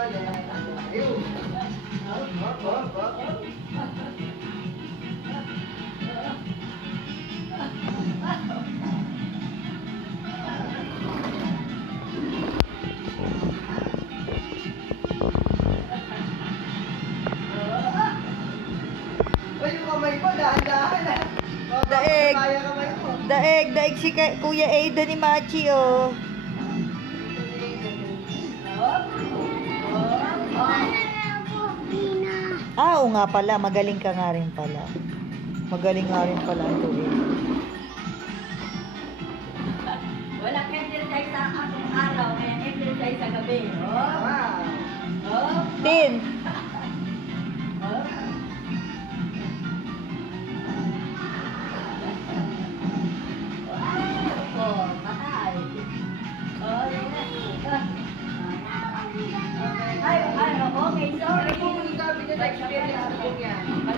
Ayun. Hop, hop, hop. Ay, yung kamay ko, dahan-dahan ah. Daig. Kaya kamay ko. Daig si Kuya Aida ni Machi, oh. Oo nga pala, magaling ka nga rin pala. Magaling nga rin pala ito eh. Wala exercise sa akong araw, kaya exercise sa gabi. Oh. Wow. Oh. Tin! Oh. Wow. Oh, patay. Oh, yun na. Ay, okay, sorry. Kung sabi niya na experience ko yan.